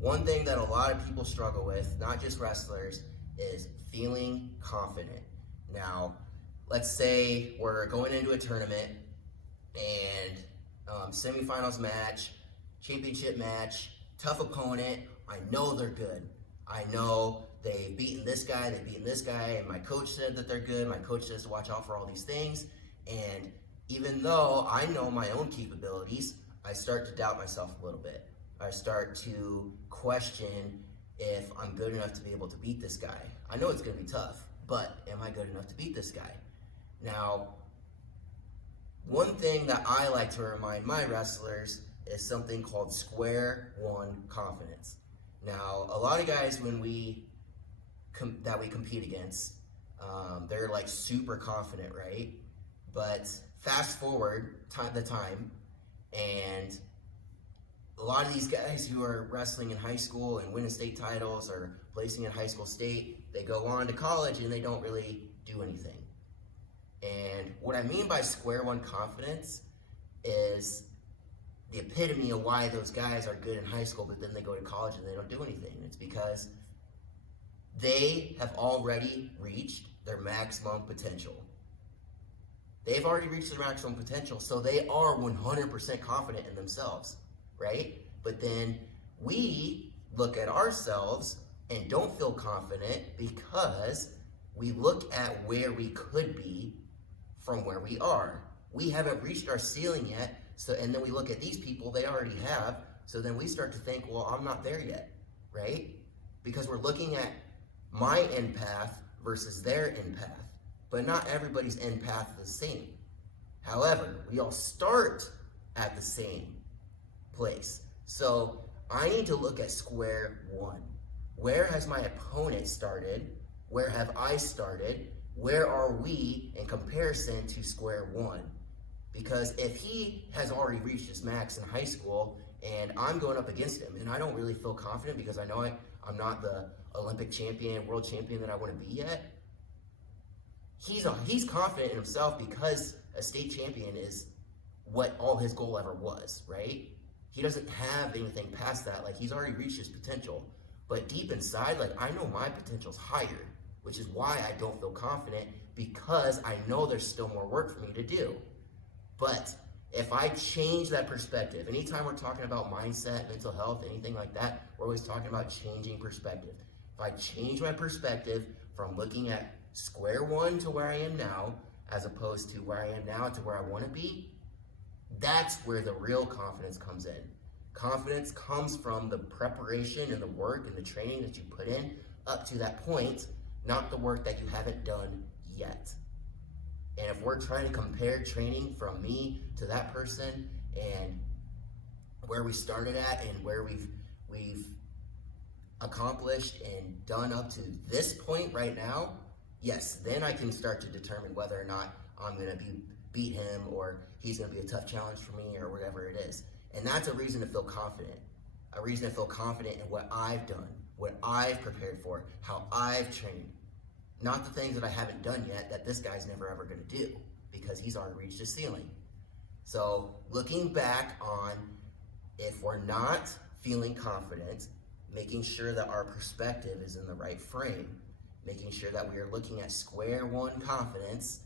One thing that a lot of people struggle with, not just wrestlers, is feeling confident. Now, let's say we're going into a tournament and semifinals match, championship match, tough opponent. I know they're good. I know they've beaten this guy, and my coach said that they're good. My coach says to watch out for all these things. And even though I know my own capabilities, I start to doubt myself a little bit. I start to question if I'm good enough to be able to beat this guy. I know it's going to be tough, but am I good enough to beat this guy? Now, one thing that I like to remind my wrestlers is something called square one confidence. Now, a lot of guys when we compete against, they're like super confident, right? But fast forward the time, and a lot of these guys who are wrestling in high school and winning state titles or placing in high school state, they go on to college and they don't really do anything. And what I mean by square one confidence is the epitome of why those guys are good in high school, but then they go to college and they don't do anything. It's because they have already reached their maximum potential. They've already reached their maximum potential, so they are 100% confident in themselves, right? But then we look at ourselves and don't feel confident because we look at where we could be from where we are. We haven't reached our ceiling yet, and then we look at these people, they already have, so then we start to think, well, I'm not there yet, right? Because we're looking at my end path versus their end path, but not everybody's end path is the same. However, we all start at the same place. So I need to look at square one. Where has my opponent started? Where have I started? Where are we in comparison to square one? Because if he has already reached his max in high school and I'm going up against him and I don't really feel confident because I know I'm not the Olympic champion, world champion that I want to be yet, he's confident in himself because a state champion is what all his goal ever was, right? He doesn't have anything past that. Like, he's already reached his potential. But deep inside, like, I know my potential's higher, which is why I don't feel confident, because I know there's still more work for me to do. But if I change that perspective, anytime we're talking about mindset, mental health, anything like that, we're always talking about changing perspective. If I change my perspective from looking at square one to where I am now, as opposed to where I am now to where I want to be, that's where the real confidence comes in. Confidence comes from the preparation and the work and the training that you put in up to that point, not the work that you haven't done yet. And if we're trying to compare training from me to that person and where we started at and where we've accomplished and done up to this point right now, yes, then I can start to determine whether or not I'm going to beat him or he's going to be a tough challenge for me or whatever it is. And that's a reason to feel confident. A reason to feel confident in what I've done, what I've prepared for, how I've trained. Not the things that I haven't done yet that this guy's never ever going to do because he's already reached his ceiling. So looking back on if we're not feeling confident, making sure that our perspective is in the right frame, making sure that we are looking at square one confidence,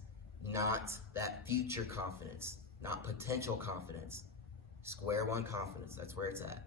not that future confidence, not potential confidence. Square one confidence, that's where it's at.